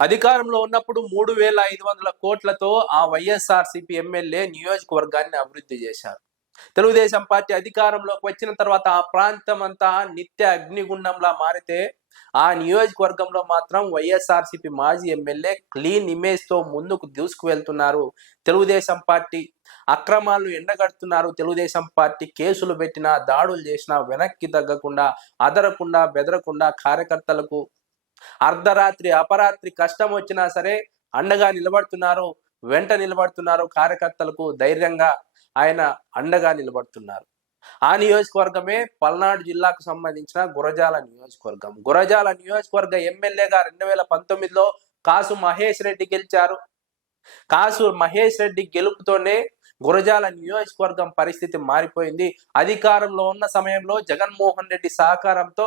అధికారంలో ఉన్నప్పుడు 3,500 కోట్లతో ఆ వైఎస్ఆర్సీపీ ఎమ్మెల్యే నియోజకవర్గాన్ని అభివృద్ధి చేశారు. తెలుగుదేశం పార్టీ అధికారంలోకి వచ్చిన తర్వాత ఆ ప్రాంతం అంతా నిత్య అగ్నిగుండంలా మారితే, ఆ నియోజకవర్గంలో మాత్రం వైఎస్ఆర్సీపీ మాజీ ఎమ్మెల్యే క్లీన్ ఇమేజ్‌తో ముందుకు దూసుకువెళ్తున్నారు. తెలుగుదేశం పార్టీ అక్రమాలను ఎండగడుతున్నారు. తెలుగుదేశం పార్టీ కేసులు పెట్టినా, దాడులు చేసినా వెనక్కి తగ్గకుండా, అదరకుండా, బెదరకుండా కార్యకర్తలకు అర్ధరాత్రి అపరాత్రి కష్టం వచ్చినా సరే అండగా నిలబడుతున్నారు. వెంట నిలబడుతున్నారు. కార్యకర్తలకు ధైర్యంగా ఆయన అండగా నిలబడుతున్నారు. ఆ నియోజకవర్గమే పల్నాడు జిల్లాకు సంబంధించిన గురజాల నియోజకవర్గం. గురజాల నియోజకవర్గ ఎమ్మెల్యేగా 2019లో కాసు మహేష్ రెడ్డి గెలిచారు. కాసు మహేష్ రెడ్డి గెలుపుతోనే గురజాల నియోజకవర్గం పరిస్థితి మారిపోయింది. అధికారంలో ఉన్న సమయంలో జగన్మోహన్ రెడ్డి సహకారంతో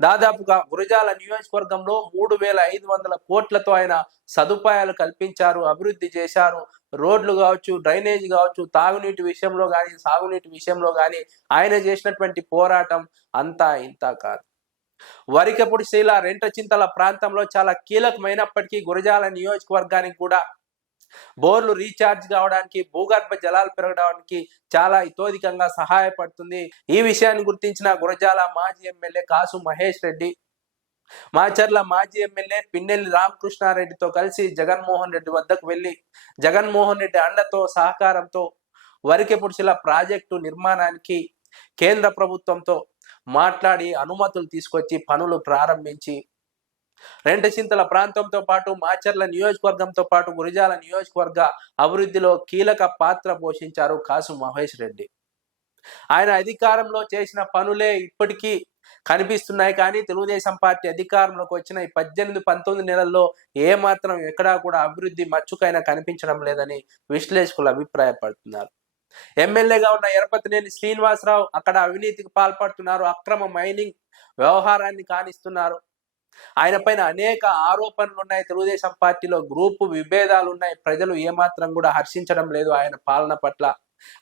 దాదాపుగా గురజాల నియోజకవర్గంలో 3,500 కోట్లతో ఆయన సదుపాయాలు కల్పించారు, అభివృద్ధి చేశారు. రోడ్లు కావచ్చు, డ్రైనేజ్ కావచ్చు, తాగునీటి విషయంలో కానీ, సాగునీటి విషయంలో కానీ ఆయన చేసినటువంటి పోరాటం అంతా ఇంత కాదు. వరికపుడి శీల రెంటచింతల ప్రాంతంలో చాలా కీలకమైనప్పటికీ గురజాల నియోజకవర్గానికి కూడా బోర్లు రీఛార్జ్ కావడానికి, భూగర్భ జలాలు పెరగడానికి చాలా ఇతోధికంగా సహాయపడుతుంది. ఈ విషయాన్ని గుర్తించిన గురజాల మాజీ ఎమ్మెల్యే కాసు మహేష్ రెడ్డి, మాచర్ల మాజీ ఎమ్మెల్యే పిన్నెల్లి రామకృష్ణారెడ్డితో కలిసి జగన్మోహన్ రెడ్డి వద్దకు వెళ్లి, జగన్మోహన్ రెడ్డి అండతో సహకారంతో వరికెపుడిశిల ప్రాజెక్టు నిర్మాణానికి కేంద్ర ప్రభుత్వంతో మాట్లాడి అనుమతులు తీసుకొచ్చి పనులు ప్రారంభించి రెంటచింతల ప్రాంతంతో పాటు మాచర్ల నియోజకవర్గంతో పాటు గురజాల నియోజకవర్గ అభివృద్ధిలో కీలక పాత్ర పోషించారు కాసు మహేష్ రెడ్డి. ఆయన అధికారంలో చేసిన పనులే ఇప్పటికీ కనిపిస్తున్నాయి. కానీ తెలుగుదేశం పార్టీ అధికారంలోకి వచ్చిన ఈ 18-19 నెలల్లో ఏమాత్రం ఎక్కడా కూడా అభివృద్ధి మచ్చుకైనా కనిపించడం లేదని విశ్లేషకులు అభిప్రాయపడుతున్నారు. ఎమ్మెల్యేగా ఉన్న ఎరపతినేని శ్రీనివాసరావు అక్కడ అవినీతికి పాల్పడుతున్నారు, అక్రమ మైనింగ్ వ్యవహారాన్ని కానిస్తున్నారు. ఆయన పైన అనేక ఆరోపణలు ఉన్నాయి. తెలుగుదేశం పార్టీలో గ్రూపు విభేదాలు ఉన్నాయి. ప్రజలు ఏమాత్రం కూడా హర్షించడం లేదు ఆయన పాలన పట్ల.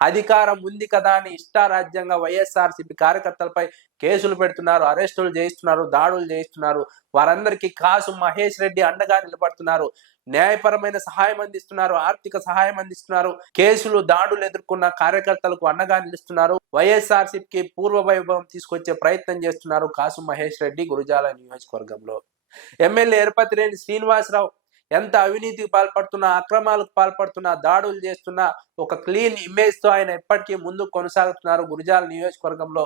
అధికారం ఉంది కదా అని ఇష్టారాజ్యంగా వైఎస్ఆర్సీపీ కార్యకర్తలపై కేసులు పెడుతున్నారు, అరెస్టులు చేయిస్తున్నారు, దాడులు చేయిస్తున్నారు. వారందరికీ కాసు మహేష్ రెడ్డి అండగా నిలబడుతున్నారు. న్యాయపరమైన సహాయం అందిస్తున్నారు, ఆర్థిక సహాయం అందిస్తున్నారు. కేసులు, దాడులు ఎదుర్కొన్న కార్యకర్తలకు అండగా నిలుస్తున్నారు. వైఎస్ఆర్సీపీకి పూర్వ వైభవం తీసుకొచ్చే ప్రయత్నం చేస్తున్నారు కాసు మహేష్ రెడ్డి గురజాల నియోజకవర్గంలో. ఎమ్మెల్యే ఎరపతినేని శ్రీనివాసరావు ఎంత అవినీతికి పాల్పడుతున్నా, అక్రమాలకు పాల్పడుతున్నా, దాడులు చేస్తున్నా ఒక క్లీన్ ఇమేజ్ తో ఆయన ఎప్పటికీ ముందుకు కొనసాగుతున్నారు గురజాల నియోజకవర్గంలో.